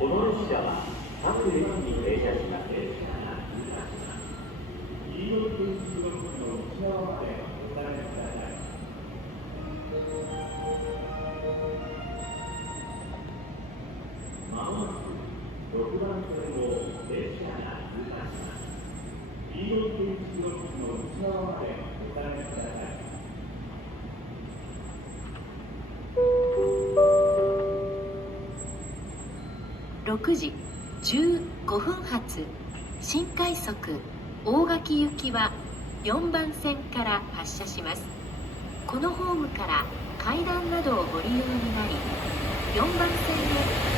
この列車は各駅に停車します。黄色い電柱の内側までお下がりください。まもなく6番線を列車が通過します。黄色い電柱の内側までお下がりください。6時15分発新快速大垣行きは4番線から発車します。このホームから階段などをご利用になり、4番線へ